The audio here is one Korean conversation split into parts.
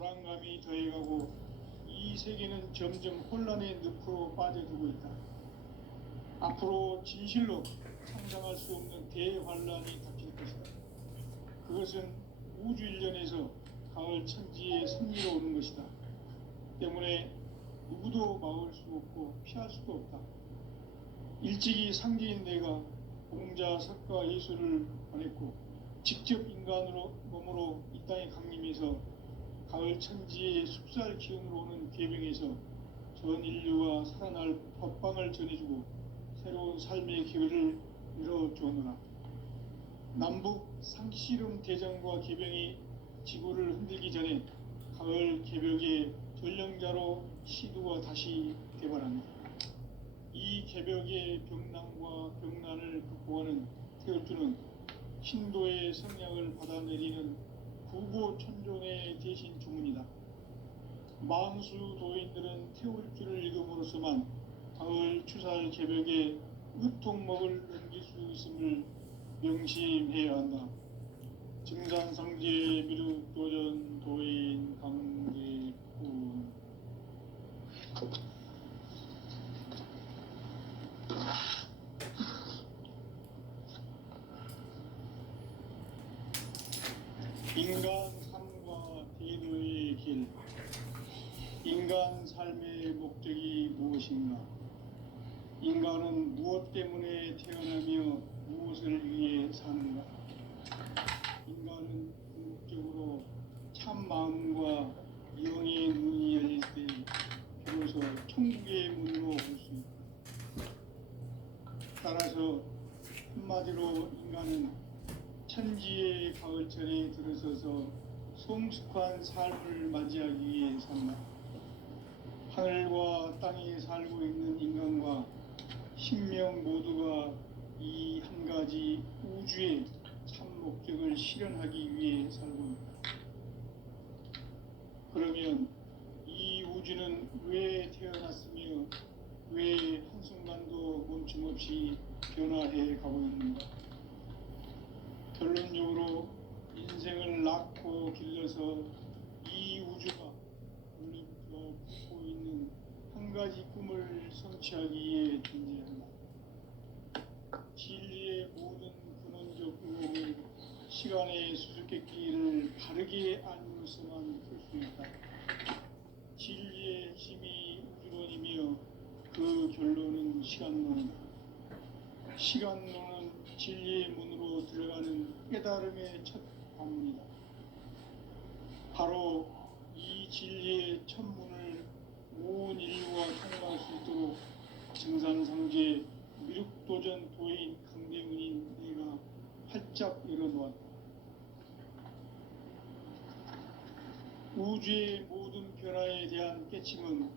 불안감이 더해가고 이 세계는 점점 혼란의 늪으로 빠져들고 있다. 앞으로 진실로 상상할 수 없는 대환란이 닥칠 것이다. 그것은 우주 일련에서 가을 천지의 섭리로 오는 것이다. 때문에 누구도 막을 수 없고 피할 수도 없다. 일찍이 상제인 내가 공자, 석가, 예수를 보냈고 직접 인간으로 몸으로 이 땅에 강림해서 가을 천지의 숲살 기운으로 오는 계명에서 전 인류가 살아날 법방을 전해주고 새로운 삶의 기회를 열어주었노라. 남북 상씨름 대전과 개병이 지구를 흔들기 전에 가을 개벽의 전령자로 시두가 다시 개발합니다. 이 개벽의 병난과 병난을 극복하는 태울주는 신도의 성량을 받아내리는 구보천존의 대신 주문이다. 망수 도인들은 태울주를 읽음으로써만 가을 추살 개벽의 으통목을 넘길 수 있음을 명심해야 한다. 증산상제 미륵도전 도인 강제군. 인간 삶과 대도의 길. 인간 삶의 목적이 무엇인가? 인간은 무엇 때문에 태어나며 무엇을 위해 사는가? 인간은 궁극적으로 참 마음과 영의 눈이 열릴 때 비로소 천국의 문으로 올 수 있다. 따라서 한마디로 인간은 천지의 가을철에 들어서서 성숙한 삶을 맞이하기 위해 산다. 하늘과 땅에 살고 있는 인간과 신명 모두가 이 한 가지 우주의 참 목적을 실현하기 위해 살고 있다. 그러면 이 우주는 왜 태어났으며 왜 한순간도 멈춤없이 변화해 가고 있는가? 결론적으로 인생을 낳고 길러서 이 우주가 원래부터 품고 있는 한 가지 꿈을 성취하기 위해 존재한다. 진리의 모든 근원적 의혹을 시간의 수수께끼를 바르게 알므로서만 풀 수 있다. 진리의 핵심이 우주론이며 그 결론은 시간론이다. 시간론은 진리의 문으로 들어가는 깨달음의 첫 관문이다. 바로 이 진리의 첫 문을 온 인류가 통과할 수 있도록 증산상제 미륵도전 도인 강대문인 내가 활짝 열어놓았다. 우주의 모든 변화에 대한 깨침은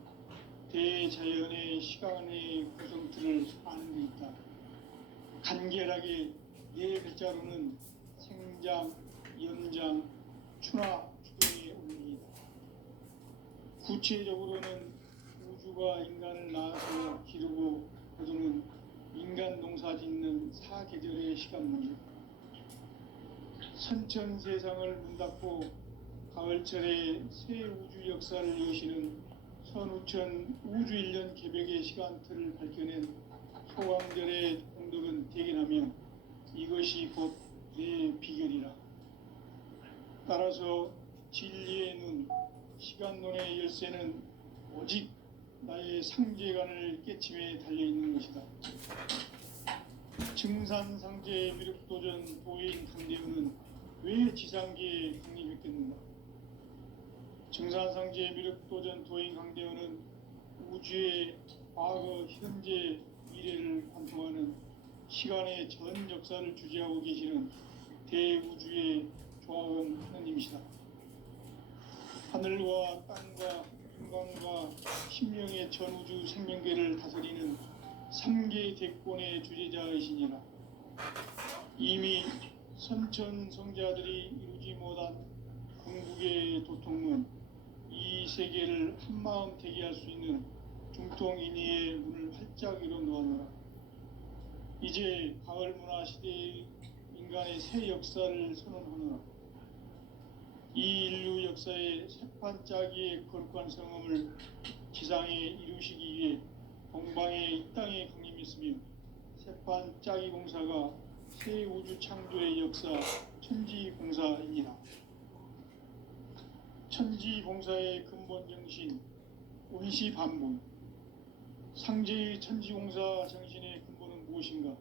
대자연의 시간의 구성틀을 아는 데 있다. 간결하게 네 글자로는 생장, 연장, 추나 주동의 원리이다. 구체적으로는 우주가 인간을 낳아서 기르고 거두는 인간 농사 짓는 사계절의 시간문이다. 선천 세상을 문닫고 가을철에 새 우주 역사를 여시는 선우천 우주일년 개벽의 시간틀을 밝혀낸 소강절의 공덕은 대견하며 이것이 곧 내 비결이라. 따라서 진리의 눈, 시간론의 열쇠는 오직 나의 상제관을 깨침에 달려있는 것이다. 증산상제 미륵도전 도인 강대우는 왜 지상계에 강림했겠는가? 증산상제 미륵도전 도인 강대우는 우주의 과거, 현재, 미래를 관통하는 시간의 전 역사를 주재하고 계시는 대우주의 조화원 하느님이시다. 하늘과 땅과 인간과 신명의 전우주 생명계를 다스리는 3개 대권의 주제자이시니라. 이미 선천 성자들이 이루지 못한 궁극의 도통은 이 세계를 한마음 되게 할 수 있는 중통인의의 문을 활짝 열어놓아노라. 이제 가을 문화 시대의 인간의 새 역사를 선언하노라. 이 인류 역사의 세판짜기의 거룩한 성음을 지상에 이루시기 위해 동방의 이 땅에 강림했으며 세판짜기 공사가 새 우주 창조의 역사 천지공사입니다. 천지공사의 근본 정신 운시반본. 상제의 천지공사 정신의 근본은 무엇인가?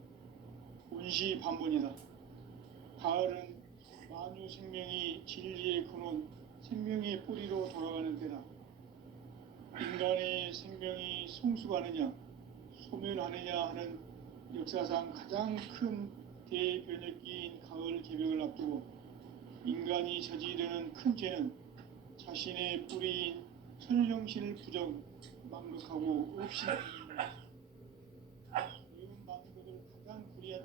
운시반본이다. 가을은 만유 생명이 진리의 근원, 생명의 뿌리로 돌아가는 때다. 인간의 생명이 성숙하느냐, 소멸하느냐 하는 역사상 가장 큰 대변혁기인 가을 개벽을 앞두고 인간이 저지르는 큰 죄는 자신의 뿌리인 천령신을 부정, 망극하고 없이 배운 많은 것을 가장 불이한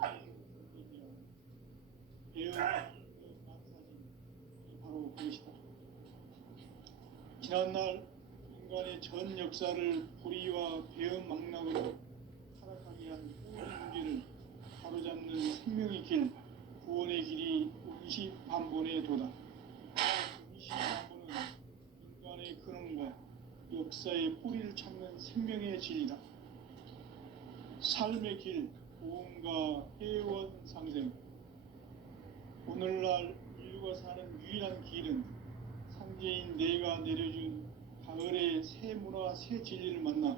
배운 만사진 바로 그것이다. 지난날 인간의 전 역사를 불의와 배은 망락으로 타락하게 한 모든 문제를 바로잡는 생명의 길, 구원의 길이 운시반본의 도다. 운시반본은 인간의 근원과 역사의 뿌리를 찾는 생명의 진리다. 삶의 길, 보험과 회원 상생. 오늘날 인류가 사는 유일한 길은 상제인 내가 내려준 가을의 새 문화, 새 진리를 만나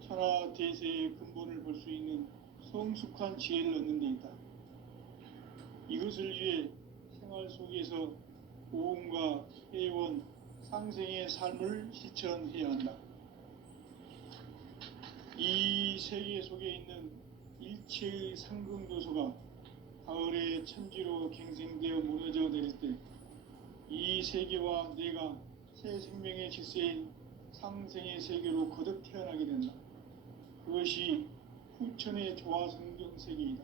천하 대세의 근본을 볼 수 있는 성숙한 지혜를 얻는 데 있다. 이것을 위해 생활 속에서 보험과 회원, 상생의 삶을 실천해야 한다. 이 세계 속에 있는 일체의 상승조소가 가을의 천지로 갱생되어 무너져 내릴 때 이 세계와 내가 새 생명의 질서인 상생의 세계로 거듭 태어나게 된다. 그것이 후천의 조화성경 세계이다.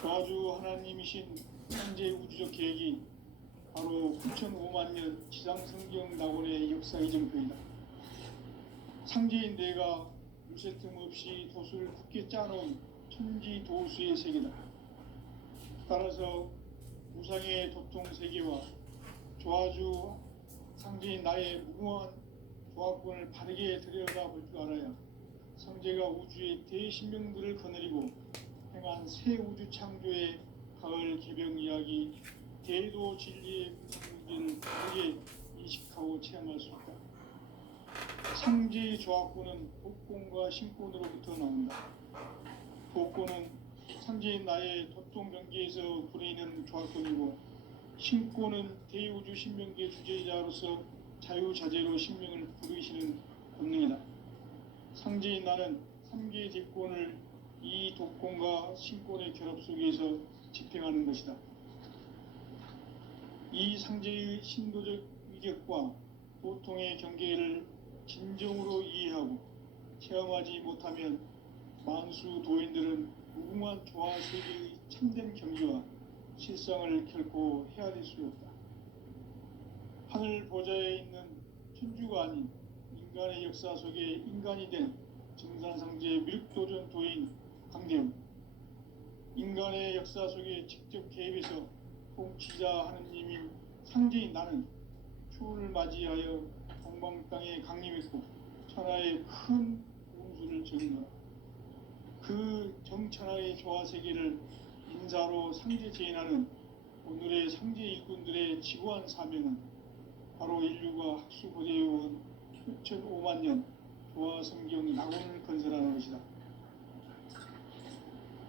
조화주 하나님이신 현재 우주적 계획이 바로 9,500,000년 지상성경 낙원의 역사 이정표이다. 상제인 내가 물새 틈 없이 도수를 굳게 짜놓은 천지도수의 세계다. 따라서 우상의 도통 세계와 조화주 상제인 나의 무궁한 조화권을 바르게 들여다볼 줄 알아야 성제가 우주의 대신명들을 거느리고 행한 새 우주 창조의 가을 개벽 이야기 대도 진리의 문제를 바르게 인식하고 체험할 수 있다. 상제의 조화권은 복권과 신권으로부터 나온다. 복권은 상제인 나의 도통 경계에서 부리는 조화권이고 신권은 대우주 신명계 주제자로서 자유자재로 신명을 부르시는 권능이다. 상제인 나는 3개의 대권을 이 독권과 신권의 결합 속에서 집행하는 것이다. 이 상제의 신도적 위격과 보통의 경계를 진정으로 이해하고 체험하지 못하면 만수 도인들은 무궁한 조화 세계의 참된 경지와 실상을 결코 헤아릴 수 없다. 하늘 보좌에 있는 천주가 아닌 인간의 역사 속에 인간이 된 증산상제 밀도전 도인 강대훈. 인간의 역사 속에 직접 개입해서 통치자 하느님인 상제인 나는 추운을 맞이하여 동방 땅에 강림했고 천하의 큰 운수를 적은 거라. 그 정천하의 조화 세계를 인사로 상제 제인하는 오늘의 상제 일꾼들의 지구한 사명은 바로 인류가 학수고대해온 6,500,000년 조화 성경 낙원을 건설하는 것이다.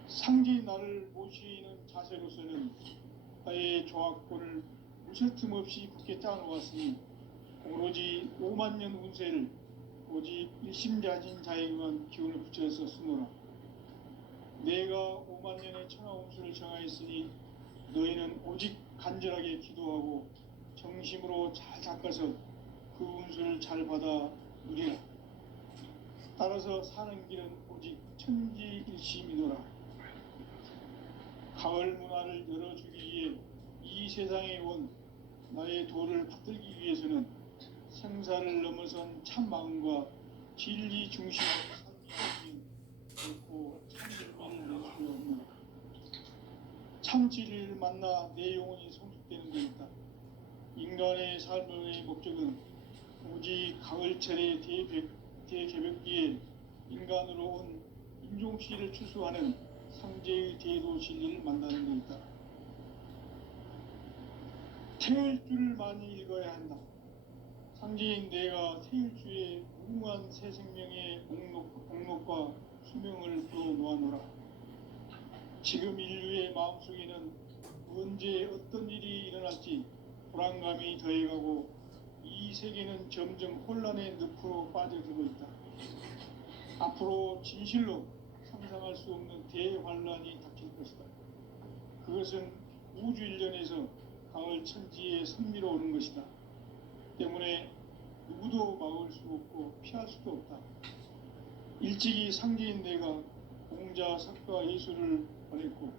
상제인 나를 모시는 자세로서는 나의 조화권을 무쇠 틈 없이 굳게 짜놓았으니 오로지 50,000년 운세를 오직 일심자진 자에게만 기운을 붙여서 쓰노라. 내가 50,000년의 천하 운수를 정하였으니 너희는 오직 간절하게 기도하고 정심으로 잘 닦아서 그 운수를 잘 받아 누리라. 따라서 사는 길은 오직 천지일심이노라. 가을 문화를 열어주기 위해 이 세상에 온 나의 도를 받들기 위해서는 생사를 넘어선 참 마음과 진리 중심의 삶이 결코 참진리를 낼 수 없는 참 진리를 만나 내 영혼이 성숙되는 데 있다. 인간의 삶의 목적은 오직 가을철의 대개벽기에 인간으로 온 인종씨를 추수하는 상제의 대도 진리를 만나는 것이다. 태을 줄을 많이 읽어야 한다. 상제인 내가 태일주의 무궁한 새 생명의 옥록과 수명을 불어놓아노라. 지금 인류의 마음속에는 언제 어떤 일이 일어날지 불안감이 더해가고 이 세계는 점점 혼란의 늪으로 빠져들고 있다. 앞으로 진실로 상상할 수 없는 대환란이 닥칠 것이다. 그것은 우주 일련에서 가을 천지에 선미로 오는 것이다. 때문에 누구도 막을 수 없고 피할 수도 없다. 일찍이 상제인 내가 공자, 석가, 예수를 보냈고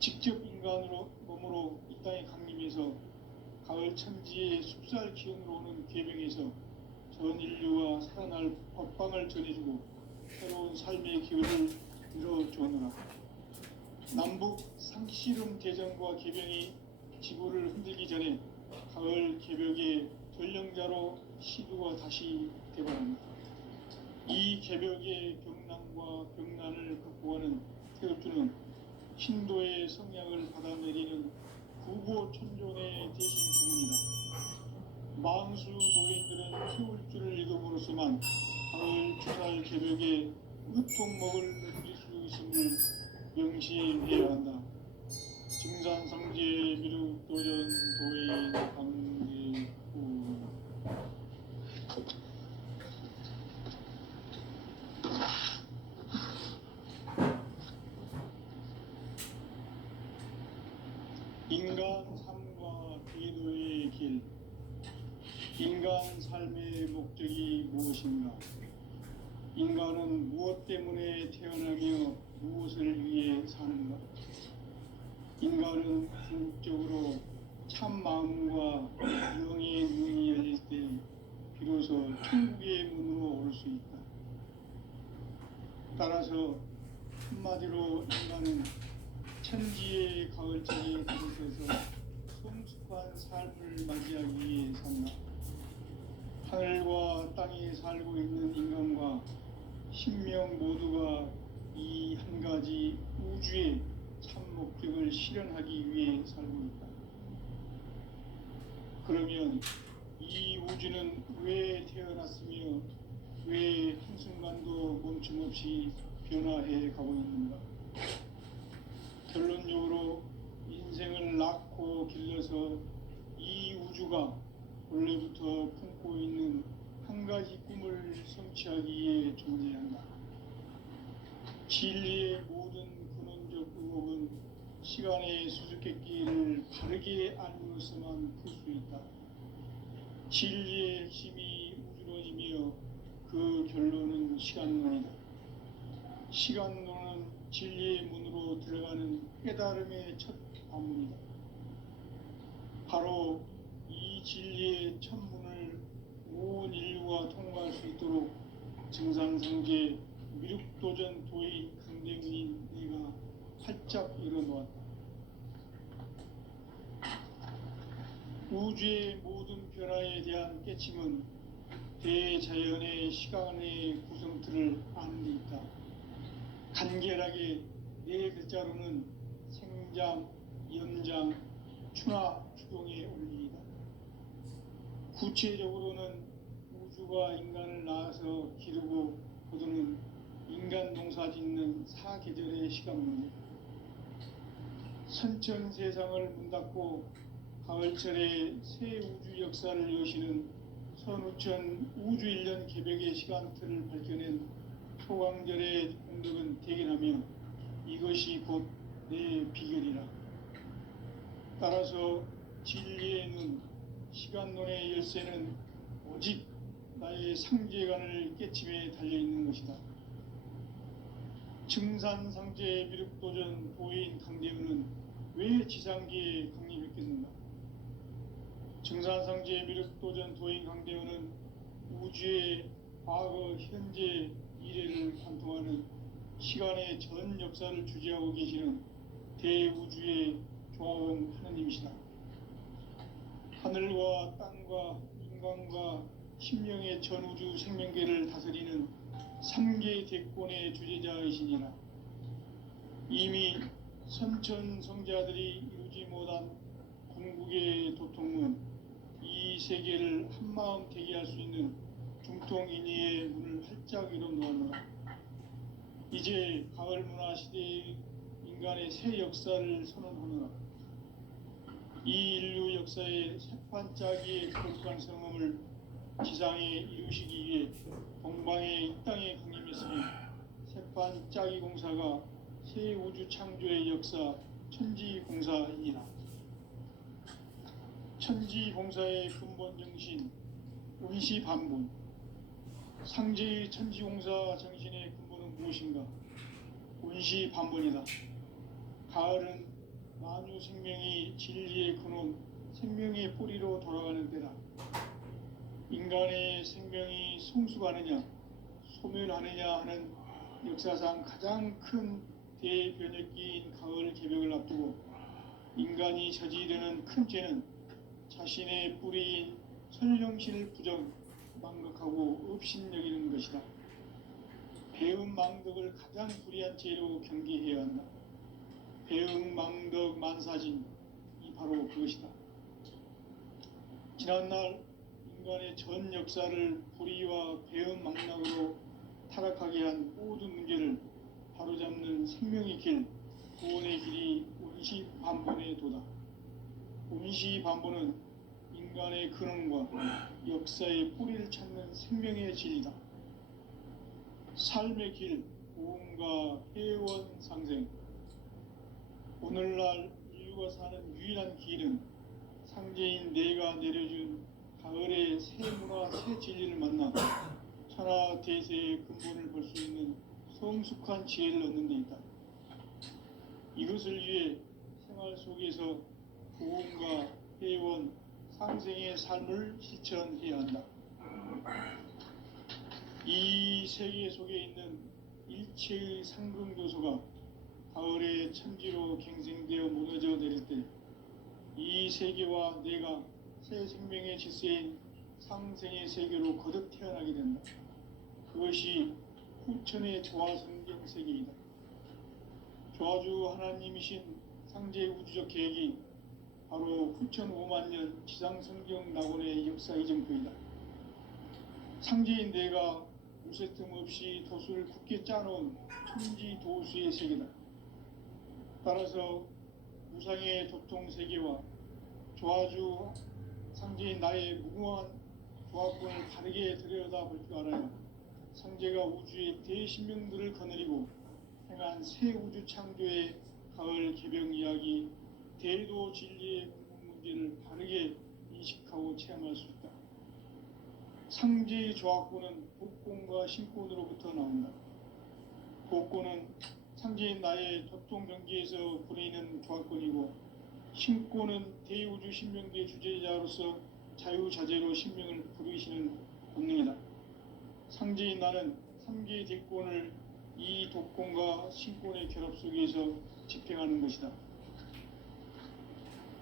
직접 인간으로 몸으로 이 땅에 강림해서 가을 천지의 숲살 기운으로 오는 계명에서 전 인류가 살아날 법방을 전해주고 새로운 삶의 기회를 이뤄주느라. 남북 상씨름 대전과 계명이 지구를 흔들기 전에 가을 개벽의 전령자로 시두가 다시 개발합니다. 이 개벽의 경난과 병난을 극복하는 태극주는 신도의 성향을 받아내리는 구고천존의 대신 주문이다. 망수 도인들은 태울주를 읽음으로써만 가을 주살 개벽의 으통먹을 누릴 수 있음을 명시해야 한다. 증산상제 미륵도전 도인 강제후. 인간 삶과 기도의 길. 인간 삶의 목적이 무엇인가? 인간은 무엇 때문에 태어나며 무엇을 위해 사는가? 인간은 궁극적으로 참 마음과 영의 눈이 열릴 때 비로소 천국의 문으로 오를 수 있다. 따라서 한마디로 인간은 천지의 가을철에 들어서서 성숙한 삶을 맞이하기 위해 산다. 하늘과 땅에 살고 있는 인간과 신명 모두가 이 한 가지 우주의 참 목적을 실현하기 위해 살고 있다. 그러면 이 우주는 왜 태어났으며 왜 한순간도 멈춤없이 변화해 가고 있는가? 결론적으로 인생을 낳고 길러서 이 우주가 원래부터 품고 있는 한 가지 꿈을 성취하기 위해 존재한다. 진리의 모든 근원적 의혹은 시간의 수수께끼를 바르게 알므로서만 풀 수 있다. 진리의 핵심이 우주론이며 그 결론은 시간론이다. 시간론은 진리의 문으로 들어가는 깨달음의 첫 관문이다. 바로 이 진리의 첫 문을 온 인류가 통과할 수 있도록 증상상제 미륵도전 도의 강대문인 내가 활짝 열어놓았다. 우주의 모든 변화에 대한 깨침은 대자연의 시간의 구성틀을 아는 데 있다. 간결하게 네 글자로는 생장, 연장, 추나 추동의 원리이다. 구체적으로는 우주가 인간을 낳아서 기르고 거두는 인간 농사 짓는 사계절의 시간문이다. 선천 세상을 문 닫고 가을철에 새 우주 역사를 여시는 선우천 우주 1년 개벽의 시간틀을 밝혀낸 소강절의 공덕은 대견하며 이것이 곧 내 비결이라. 따라서 진리의 눈, 시간론의 열쇠는 오직 나의 상제관을 깨침에 달려있는 것이다. 증산상제 미륵도전 도인 강대우는 왜 지상기에 강림했겠는가? 증산상제 미륵도전 도인 강대우는 우주의 과거, 현재, 미래를 관통하는 시간의 전 역사를 주재하고 계시는 대우주의 조화원 하느님이시다. 하늘과 땅과 인간과 신명의 전우주 생명계를 다스리는 삼계 대권의 주제자이시니라. 이미 선천성자들이 이루지 못한 궁극의 도통은 이 세계를 한마음 되게 할 수 있는 중통인의의 문을 활짝 열어놓았노라. 이제 가을 문화 시대의 인간의 새 역사를 선언하노라. 이 인류 역사의 새판짜기의 거룩한 성음을 지상에 이루시기 위해 동방의 이 땅에 강림했으며 새판짜기 공사가 새 우주 창조의 역사 천지공사이니라. 천지공사의 근본 정신 운시반본. 상제의 천지공사 정신의 근본은 무엇인가? 운시반본이다. 가을은 만유 생명이 진리의 근원, 생명의 뿌리로 돌아가는 때다. 인간의 생명이 성숙하느냐, 소멸하느냐 하는 역사상 가장 큰 대변혁기인 가을 개벽을 앞두고 인간이 저지르는 큰 죄는 자신의 뿌리인 설령실 부정, 망각하고 업신여기는 것이다. 배은 망덕을 가장 불의한 죄로 경계해야 한다. 배은 망덕 만사진이 바로 그것이다. 지난날 인간의 전 역사를 불의와 배은 망락으로 타락하게 한 모든 문제를 바로잡는 생명의 길, 구원의 길이 운시반본의 도다. 운시반본은 인간의 근원과 역사의 뿌리를 찾는 생명의 진리다. 삶의 길, 고음과 회원 상생. 오늘날 인류가 사는 유일한 길은 상제인 내가 내려준 가을의 새 문화, 새 진리를 만나 천하 대세의 근본을 볼 수 있는 성숙한 지혜를 얻는 데 있다. 이것을 위해 생활 속에서 고음과 회원, 상생의 삶을 실천해야 한다. 이 세계 속에 있는 일체의 상근교소가 가을의 천지로 갱생되어 무너져 내릴 때 이 세계와 내가 새 생명의 질서인 상생의 세계로 거듭 태어나게 된다. 그것이 후천의 조화성경 세계이다. 조화주 하나님이신 상제 우주적 계획이 바로 후천 5만 년 지상성경 낙원의 역사 이정표이다. 상제인 내가 무쇠틈 없이 도수를 굳게 짜놓은 천지 도수의 세계다. 따라서 무상의 도통 세계와 조화주 상제인 나의 무궁한 조합권을 다르게 들여다볼 줄 알아야 상제가 우주의 대신명들을 거느리고 행한 새 우주 창조의 가을 개벽 이야기, 대도 진리의 궁극 문제를 바르게 인식하고 체험할 수 있다. 상제의 조합권은 복권과 신권으로부터 나온다. 복권은 상제인 나의 도통 경기에서 부리는 조합권이고, 신권은 대우주 신명계 주제자로서 자유자재로 신명을 부르시는 본능이다. 상제인 나는 3개의 대권을 이 독권과 신권의 결합 속에서 집행하는 것이다.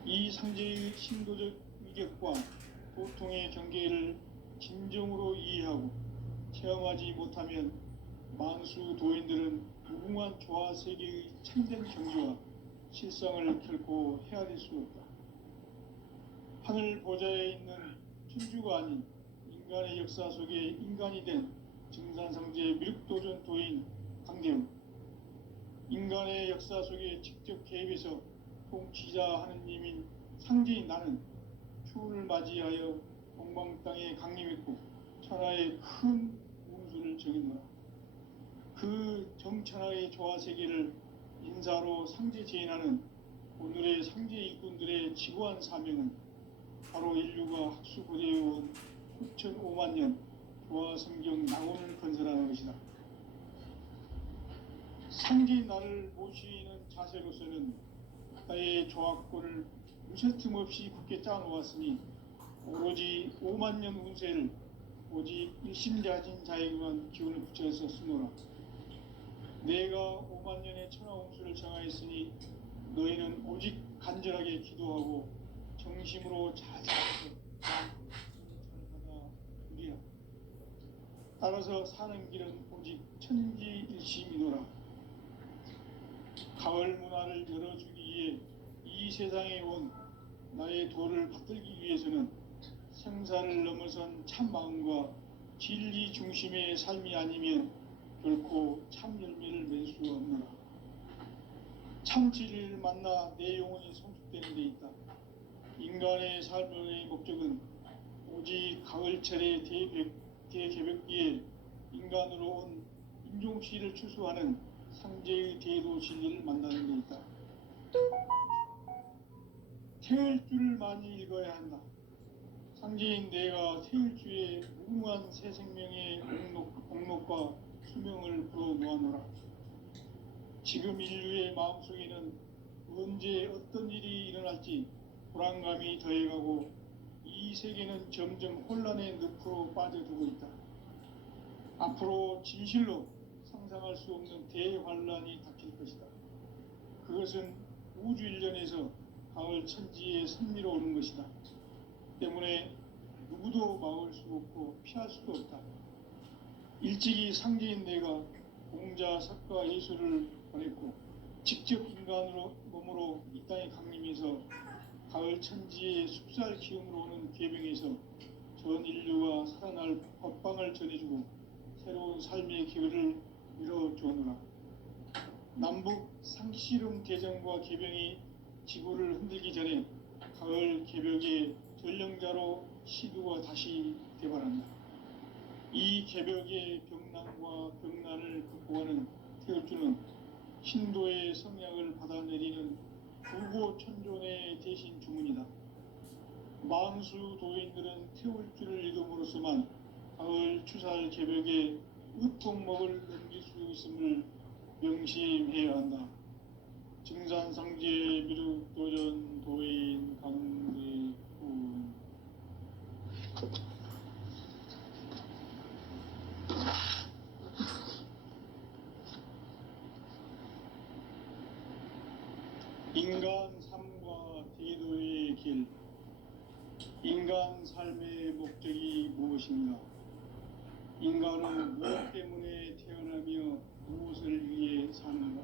이 상제의 신도적 위격과 도통의 경계를 진정으로 이해하고 체험하지 못하면 만수 도인들은 무궁한 조화 세계의 참된 경지와 실상을 결코 헤아릴 수 없다. 하늘 보좌에 있는 천주가 아닌 인간의 역사 속에 인간이 된 증산상제 미륵도전 도인 강대웅, 인간의 역사 속에 직접 개입해서 통치자 하느님인 상제인 나는 추운을 맞이하여 동방 땅에 강림했고 천하의 큰 운수를 정했노라. 그 정천하의 조화 세계를 인사로 상제 제인하는 오늘의 상제 일꾼들의 지구한 사명은 바로 인류가 학수고대해온 후천 5만 년 조화 성경 낙원을 건설하는 것이다. 상제인 나를 모시는 자세로서는 나의 조합권을 무쇠틈 없이 굳게 짜놓았으니 오로지 5만 년 운세를 오직 일심자진 자에게만 기운을 붙여서 쓰노라. 내가 5만 년의 천하 운수를 정하였으니 너희는 오직 간절하게 기도하고 정심으로 자자해서 전하다 우리라. 따라서 사는 길은 오직 천지일심이노라. 가을 문화를 열어주기 위해 이 세상에 온 나의 도를 받들기 위해서는 생사를 넘어선 참마음과 진리 중심의 삶이 아니면 결코 참 열매를 맺을 수 없노라. 참 진리를 만나 내 영혼이 성숙되는 데 있다. 인간의 삶의 목적은 오직 가을철의 대개벽기에 인간으로 온 인종씨를 추수하는 상제의 대도 진리를 만나는 데 있다. 태일주를 많이 읽어야 한다. 상제인 내가 태일주의 무궁한 새 생명의 목록과 수명을 불어놓아노라. 지금 인류의 마음속에는 언제 어떤 일이 일어날지 불안감이 더해가고 이 세계는 점점 혼란의 늪으로 빠져들고 있다. 앞으로 진실로 상상할 수 없는 대환란이 닥칠 것이다. 그것은 우주 일련에서 가을 천지에 선미로 오는 것이다. 때문에 누구도 막을 수 없고 피할 수도 없다. 일찍이 상제인 내가 공자, 석가, 예수를 보냈고 직접 인간으로 몸으로 이 땅에 강림해서 가을 천지의 숲살 기운으로 오는 계병에서 전 인류가 살아날 법방을 전해주고 새로운 삶의 기회를 밀어주오노라. 남북 상씨름 대전과 계병이 지구를 흔들기 전에 가을 개벽의 전령자로 시두가 다시 개발한다. 이 개벽의 병난과 병난을 극복하는 태울주는 신도의 성약을 받아내리는 불고천존의 대신 주문이다. 만수 도인들은 태울주를 읽음으로써만 가을 추살 개벽의 으통목을 넘길 수 있음을 명심해야 한다. 증산상제 미륵도전 도인 강대군. 인간 삶과 대도의 길. 인간 삶의 목적이 무엇인가? 인간은 무엇 때문에 태어나며 무엇을 위해 사는가?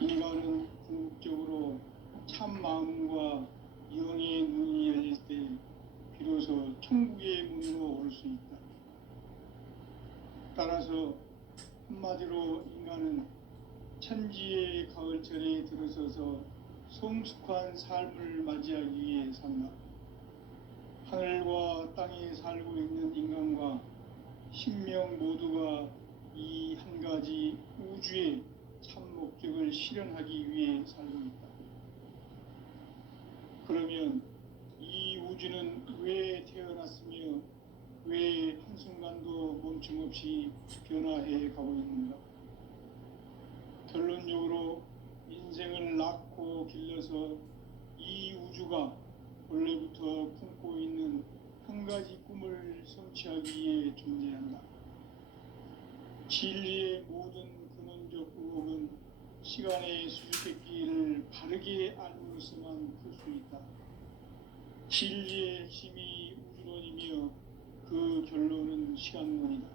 인간은 궁극적으로 참 마음과 영의 눈이 열릴 때 비로소 천국의 문으로 올 수 있다. 따라서 한마디로 인간은 천지의 가을철에 들어서서 성숙한 삶을 맞이하기 위해 산다. 하늘과 땅에 살고 있는 인간과 신명 모두가 이 한 가지 우주의 참 목적을 실현하기 위해 살고 있다. 그러면 이 우주는 왜 태어났으며 왜 한순간도 멈춤없이 변화해 가고 있는가? 결론적으로 인생을 낳고 길러서 이 우주가 원래부터 품고 있는 한 가지 꿈을 성취하기 위해 존재한다. 진리의 모든 근원적 의혹은 시간의 수수께끼를 바르게 알므로서만 풀 수 있다. 진리의 핵심이 우주론이며 그 결론은 시간론이다.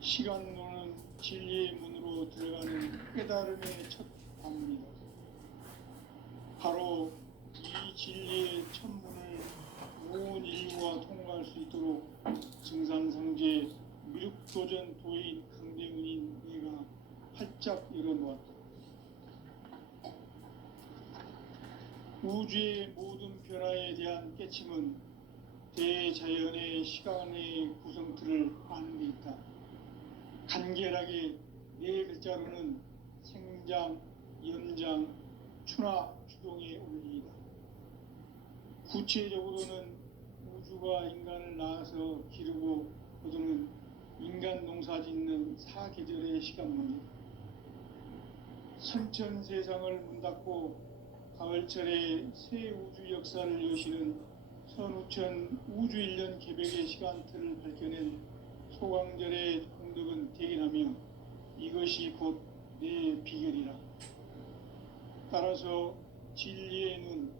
시간론은 진리의 문으로 들어가는 깨달음의 첫 관문이다. 바로 이 진리의 첫 문을 온 인류가 통과할 수 있도록 증산상제 미륵도전 도인 강대군인 내가 활짝 열어놓았다. 우주의 모든 변화에 대한 깨침은 대자연의 시간의 구성틀을 아는 데 있다. 간결하게 네 글자로는 생장, 연장, 추나 추동의 원리이다. 구체적으로는 우주가 인간을 낳아서 기르고 거두는 인간 농사 짓는 사계절의 시간문이다. 선천세상을 문 닫고 가을철에 새 우주 역사를 여시는 선우천 우주일년 개벽의 시간틀을 밝혀낸 소강절의 공덕은 대견하며 이것이 곧 내 비결이라. 따라서 진리의 눈,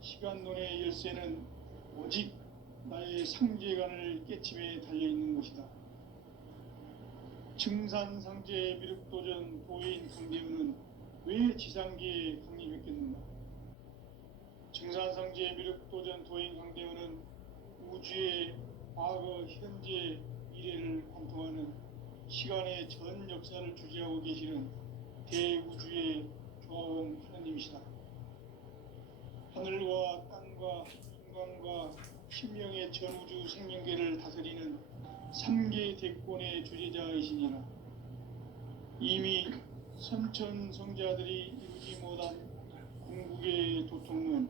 시간론의 열쇠는 오직 나의 상제관을 깨침에 달려있는 것이다. 증산상제 미륵도전 도인 강대우는 왜 지상계에 강림했겠는가? 증산상제 미륵도전 도인 강대우는 우주의 과거, 현재, 미래를 관통하는 시간의 전 역사를 주재하고 계시는 대우주의 조화원 하나님이시다. 하늘과 땅과 인간과 신명의 전우주 생명계를 다스리는 3계 대권의 주재자이시니라. 이미 선천성자들이 이루지 못한 궁극의 도통은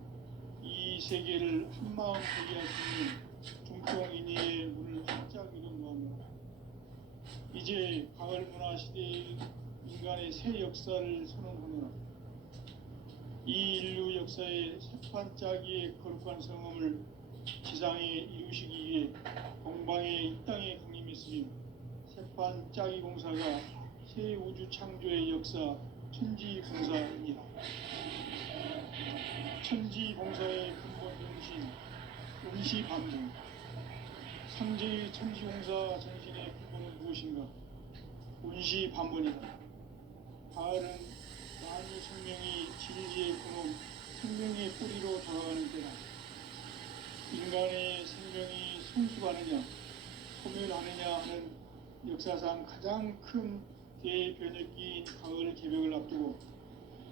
이 세계를 한마음 포기할 수 있는 중통인의의 문을 활짝 열어놓았노라. 이제 가을 문화 시대의 인간의 새 역사를 선언하노라. 이 인류 역사의 새판짜기의 거룩한 성음을 지상에 이루시기 위해 동방의 이 땅에 강림했으며 새판짜기 공사가 새 우주 창조의 역사 천지봉사입니다. 천지봉사의 근본 정신 음시반복. 상제의 천지공사 정신의 근본은 무엇인가? 운시반복이다. 가을은 만유 생명이 진리의 근원, 생명의 뿌리로 돌아가는 때다. 인간의 생명이 성숙하느냐, 소멸하느냐 하는 역사상 가장 큰 대변혁기인 가을 개벽을 앞두고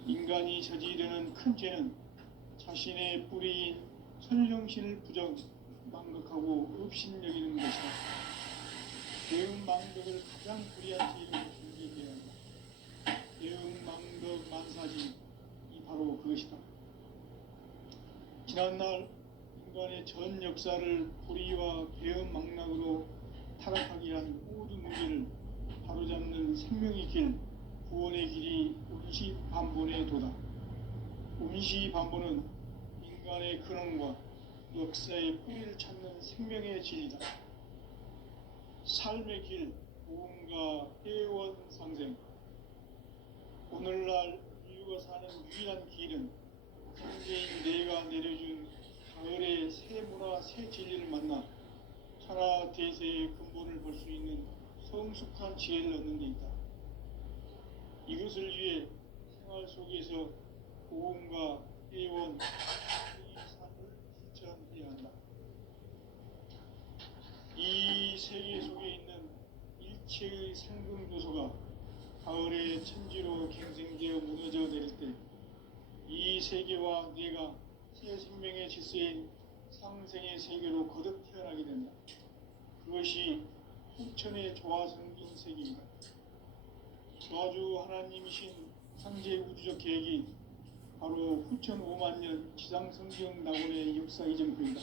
인간이 저지르는 큰 죄는 자신의 뿌리인 설령신을 부정, 망극하고 업신여기는 것이다. 대응망덕을 가장 불의한 죄로 경계해야 한다. 대응망덕 만사지, 이 바로 그것이다. 지난날 인간의 전 역사를 불의와 배은망락으로 타락하게 한 모든 문제를 바로잡는 생명의 길, 구원의 길이 운시반본의 도다. 운시반본은 인간의 근원과 역사의 뿌리를 찾는 생명의 진리다. 삶의 길, 보험과 회원 상생. 오늘날 인류가 사는 유일한 길은 상제인 내가 내려준 가을의 새 문화, 새 진리를 만나 천하 대세의 근본을 볼 수 있는 성숙한 지혜를 얻는 데 있다. 이것을 위해 생활 속에서 보험과 회원, 이 삶을 실천해야 한다. 이 세계 속에 있는 일체의 상승도소가 가을의 천지로 갱생되어 무너져 내릴 때 이 세계와 내가 새 생명의 질서인 상생의 세계로 거듭 태어나게 된다. 그것이 후천의 조화성인 세계이다. 조화주 하나님이신 상제 우주적 계획이 바로 후천 5만 년 지상성경 낙원의 역사 이전표이다.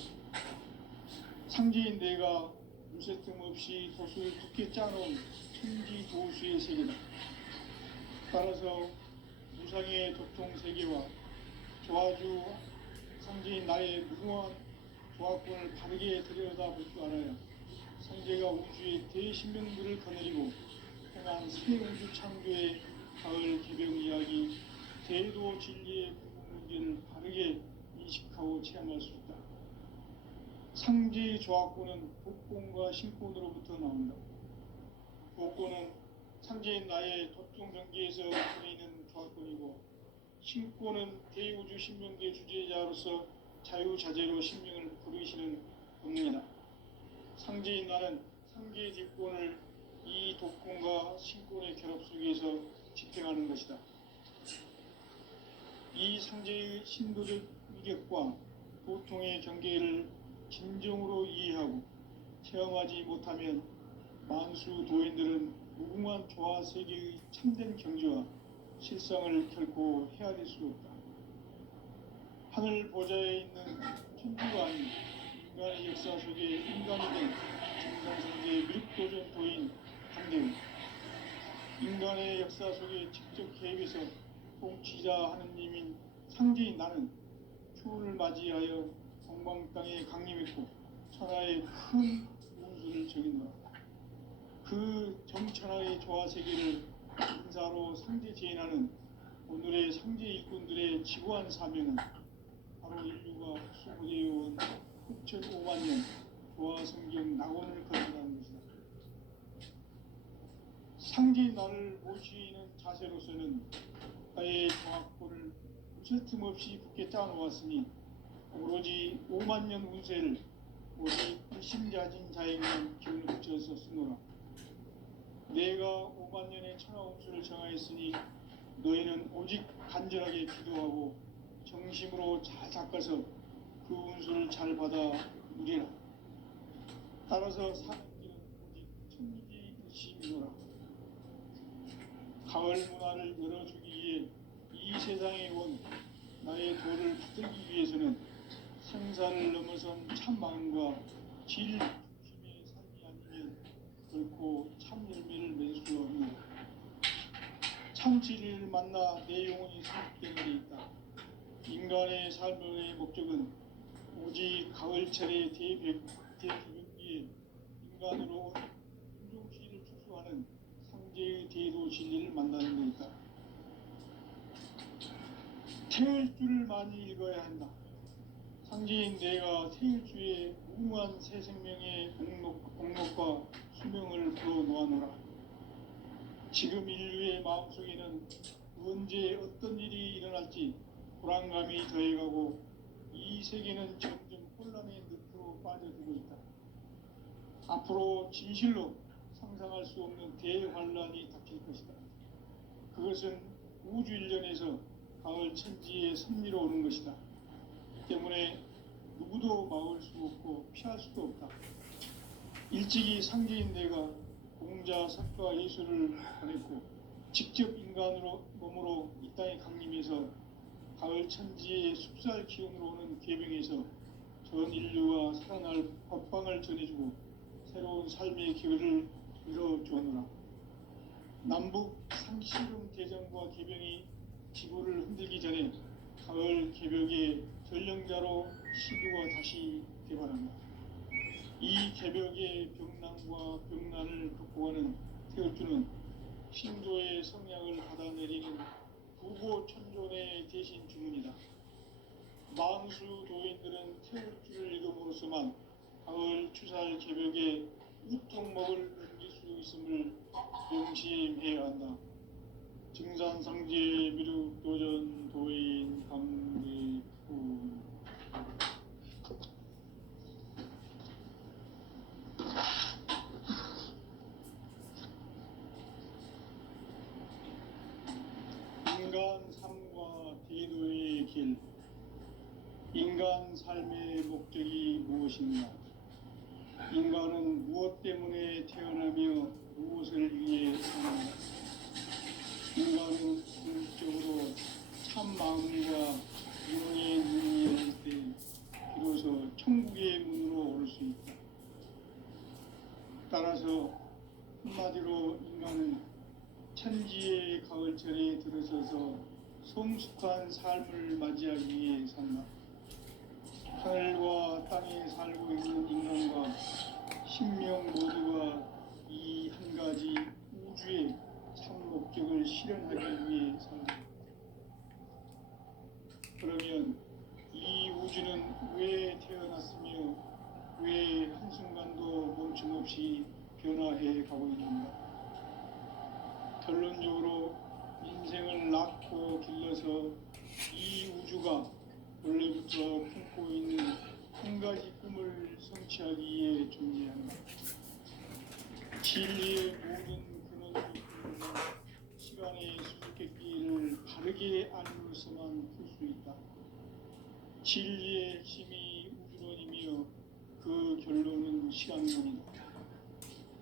상제인 내가 물새 틈 없이 도수를 두께 짜놓은 천지 도수의 세계다. 따라서 무상의 도통 세계와 조화주 상제인 나의 무궁한 조화권을 바르게 들여다볼 줄 알아야 상제가 우주의 대신명들을 거느리고 행한 새 우주 창조의 가을 개벽 이야기, 대도 진리의 궁극 문제를 바르게 인식하고 체험할 수 있다. 상제의 조화권은 복권과 신권으로부터 나온다. 복권은 상제인 나의 도통 경계에서 보이는 조화권이고, 신권은 대우주 신명계 주제자로서 자유자재로 신명을 부르시는 본능이다. 상제인 나는 상계의 뒷권을 이 독권과 신권의 결합 속에서 집행하는 것이다. 이 상제의 신도적 위력과 도통의 경계를 진정으로 이해하고 체험하지 못하면 만수 도인들은 무궁한 조화 세계의 참된 경지와 실상을 결코 헤아릴 수 없다. 하늘 보좌에 있는 천주가 아닌 인간의 역사 속에 인간이 된 증산상제의 미륵도전 도인 강대우. 인간의 역사 속에 직접 개입해서 통치자 하느님인 상제인 나는 추운을 맞이하여 동방 땅에 강림했고 천하의 큰 운수를 적인노라. 그 정천하의 조화 세계를 인사로 상제 제인하는 오늘의 상제 일꾼들의 지구한 사명은 바로 인류가 수고되어온 흑천 5만 년 부화 성경 낙원을 건너가는 것이다. 상제의 나를 모시는 자세로서는 나의 정확도를 무쇠틈없이 굳게 짜놓았으니 오로지 5만 년 운세를 오직 일심자진 자에게만 기운을 붙여서 쓰노라. 내가 5만 년의 천하 운수를 정하였으니 너희는 오직 간절하게 기도하고 정심으로 잘 닦아서 그 운수를 잘 받아 누리라. 따라서 사는 길은 오직 천지 일심이노라. 가을 문화를 열어주기 위해 이 세상에 온 나의 도를 받들기 위해서는 생사를 넘어선 참 마음과 질 중심의 삶이 아니면 결코 참 열매를 맺을 수 없는 참 진리를 만나 내 영혼이 승복되는 데 있다. 인간의 삶의 목적은 오직 가을철의 대비병기에 인간으로 온 인종시를 축소하는 상제의 대도 진리를 만나는 데 있다. 태을 줄을 많이 읽어야 한다. 상제인 내가 태일주의 무궁한 새 생명의 공목과 수명을 불어놓아노라. 지금 인류의 마음속에는 언제 어떤 일이 일어날지 불안감이 더해가고 이 세계는 점점 혼란의 늪으로 빠져들고 있다. 앞으로 진실로 상상할 수 없는 대환란이 닥칠 것이다. 그것은 우주 일련에서 가을 천지의 섭리로 오는 것이다. 때문에 누구도 막을 수 없고 피할 수도 없다. 일찍이 상제인 내가 공자, 석가, 예수를 보냈고 직접 인간으로 몸으로 이 땅에 강림해서 가을 천지의 숲살 기운으로 오는 계병에서 전 인류가 살아날 법방을 전해주고 새로운 삶의 기회를 열어주었노라. 남북 상시름 대전과 계병이 지구를 흔들기 전에 가을 개벽의 전령자로 시도가 다시 개발한다. 이 개벽의 병난과 병난을 극복하는 태을주는 신조의 성향을 받아내리는 부고천존의 대신 주문이다. 만수 도인들은 태을주를 읽음으로써만 가을 추살 개벽의 우통목을 넘길 수 있음을 명심해야 한다. 증산상제 미륵도전 도인 감리후. 인간 삶과 대도의 길. 인간 삶의 목적이 무엇인가? 인간은 무엇 때문에 태어나며 무엇을 위해 사는가? 인간은 궁극적으로 참 마음과 영의 눈이 열릴 때 비로소 천국의 문으로 올 수 있다. 따라서 한마디로 인간은 천지의 가을철에 들어서서 성숙한 삶을 맞이하기 위해 산다. 하늘과 땅에 살고 있는 인간과 신명 모두가 이 한 가지 우주의 참 목적을 실현하기 위해 산다. 그러면 이 우주는 왜 태어났으며 왜 한순간도 멈춤없이 변화해 가고 있는가? 결론적으로 인생을 낳고 길러서 이 우주가 원래부터 품고 있는 한 가지 꿈을 성취하기 위해 존재한다. 진리의 모든 근원적인 시간의 수수께끼를 바르게 알므로서만 풀 수 있다. 진리의 핵심이 우주론이며 그 결론은 시간론이다.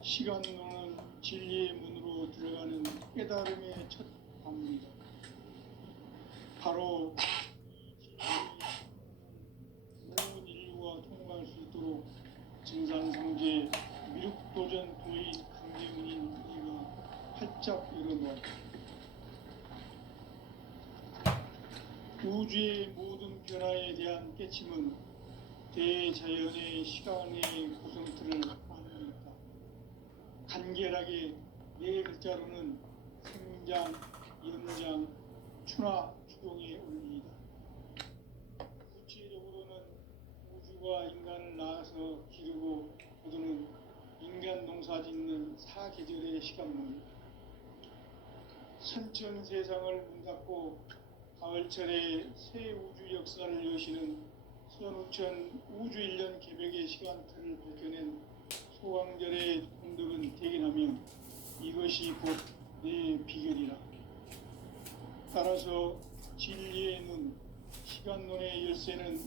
시간론은 진리의 문으로 들어가는 깨달음의 첫 관문이다. 바로 온 인류가 통과할 수 있도록 증산상제 미륵도전 도인 강제문인 이가 활짝 열어놓았다. 우주의 모든 변화에 대한 깨침은 대자연의 시간의 구성틀을 안고 있다. 간결하게 네 글자로는 생장, 연장, 추나 추동의 원리이다. 하늘과 인간을 낳아서 기르고 거두는 인간 농사 짓는 사계절의 시간물, 선천 세상을 문닫고 가을철에 새 우주 역사를 여시는 선우천 우주일년 개벽의 시간틀을 밝혀낸 소강절의 공덕은 대견하며 이것이 곧 내 비결이라. 따라서 진리의 눈, 시간론의 열쇠는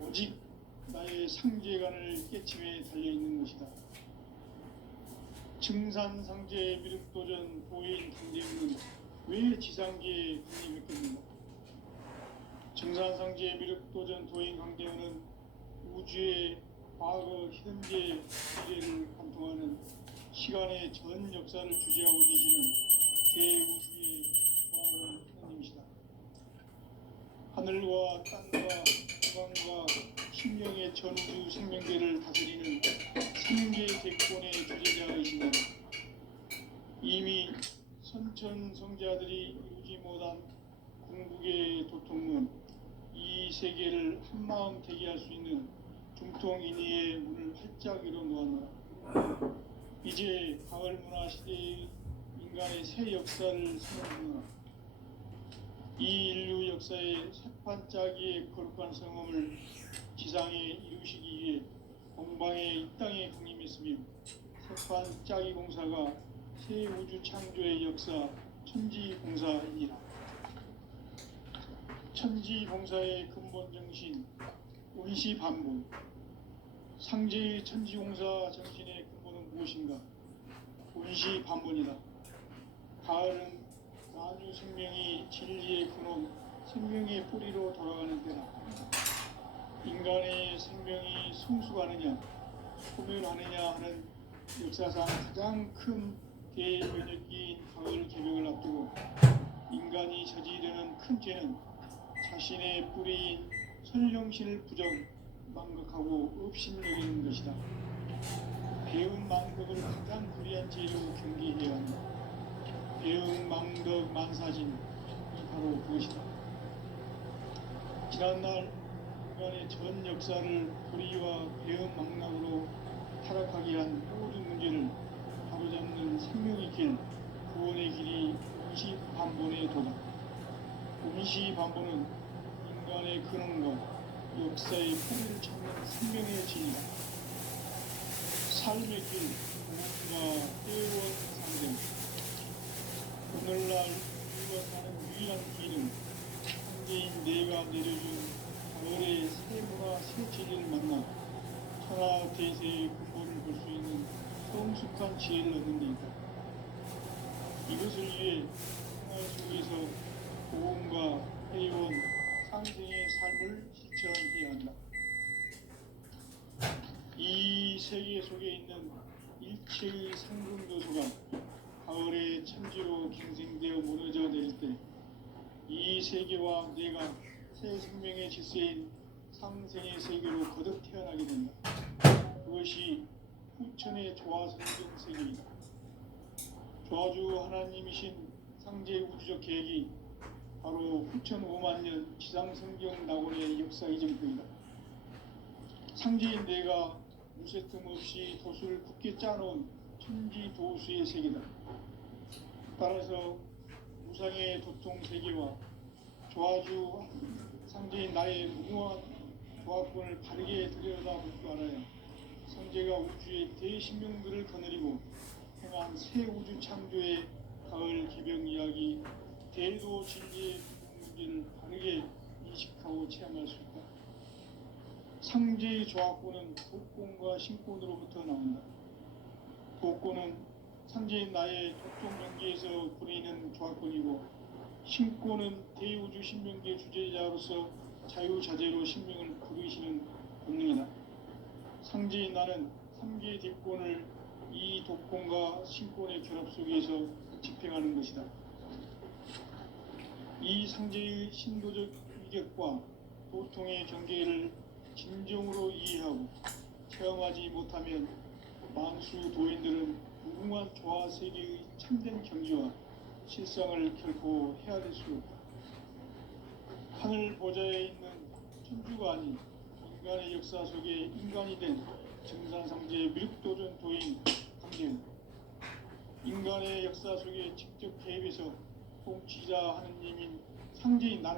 오직 나의 상제관을 깨침에 달려있는 것이다. 증산상제 미륵도전 도인 강대우는 왜 지상계에 강림했겠는가? 증산상제 미륵도전 도인 강대우는 우주의 과거, 현재, 미래를 관통하는 시간의 전 역사를 주재하고 계시는 대우주의 조화원 하나님이시다. 하늘과 땅과 중앙과 심령의 전우주 생명계를 다스리는 삼계 대권의 주재자이시니 이미 선천 성자들이 이루지 못한 궁극의 도통문, 이 세계를 한마음 대기할 수 있는 중통인의의 문을 활짝 열어 놓았노라. 이제 가을 문화 시대의 인간의 새 역사를 선언하노라. 이 인류 역사의 새판짜기의 거룩한 성험을 지상에 이루시기 위해 공방에 이 땅에 강림했으며 새판짜기 공사가 새 우주 창조의 역사 천지공사이니라. 천지공사의 근본 정신 운시반본, 상제의 천지공사 정신의 근본은 무엇인가? 운시반본이다. 가을은 나주 생명이 진리의 근원, 생명의 뿌리로 돌아가는 때다. 인간의 생명이 성숙하느냐, 소멸하느냐 하는 역사상 가장 큰 대변혁기인 가을 개벽을 앞두고 인간이 저지르는 큰 죄는 자신의 뿌리인 선령신을 부정, 망각하고 업신여기는 것이다. 배운 망덕을 가장 불의한 죄로 경계해야 한다. 배운 망덕 만사진이 바로 그것이다. 지난날 인간의 전 역사를 불의와 배은 망락으로 타락하게 한 모든 문제를 바로잡는 생명의 길, 구원의 길이 운시반본의 도다. 운시반본은 인간의 근원과 역사의 뿌리를 찾는 생명의 진이다. 삶의 길, 무언가 애원상생. 오늘날 우리가 사는 유일한 길은 상제인 내가 내려준 가을의 새 문화 새 진리를 만나 천하 대세의 근본을 볼 수 있는 성숙한 지혜를 얻는 데 있다. 이것을 위해 생활 속에서 보험과 회원, 상생의 삶을 실천해야 한다. 이 세계 속에 있는 일체의 상승도소가 가을의 천지로 갱생되어 무너져 내릴 때 이 세계와 내가 새 생명의 질서인 상생의 세계로 거듭 태어나게 된다. 그것이 후천의 조화성경 세계이다. 조화주 하나님이신 상제 우주적 계획이 바로 후천 5만년 지상성경 낙원의 역사 이전표이다. 상제인 내가 무쇠 틈 없이 도수를 굳게 짜놓은 천지도수의 세계다. 따라서 무상의 도통 세계와 조화주 상제인 나의 무궁한 조화권을 바르게 들여다볼 줄 알아야 상제가 우주의 대신명들을 거느리고 행한 새 우주 창조의 가을 개벽 이야기, 대도 진리의 문제를 바르게 인식하고 체험할 수 있다. 상제의 조화권은 독권과 신권으로부터 나온다. 독권은 상제인 나의 도통 명계에서 보내는 조화권이고, 신권은 대우주 신명계 주제자로서 자유자재로 신명을 부르시는 본능이다. 상제인 나는 3개의 뒷권을 이 독권과 신권의 결합 속에서 집행하는 것이다. 이 상제의 신도적 위격과 도통의 경계를 진정으로 이해하고 체험하지 못하면 만수 도인들은 무궁한 조화 세계의 참된 경지와 실상을 결코 헤아릴 수 없다. 하늘 보좌에 있는 천주가 아닌 인간의 역사 속에 인간이 된 정상상제 미륵도전 도인 강재훈. 인간의 역사 속에 직접 개입해서 통치자 하느님인 상제인 나는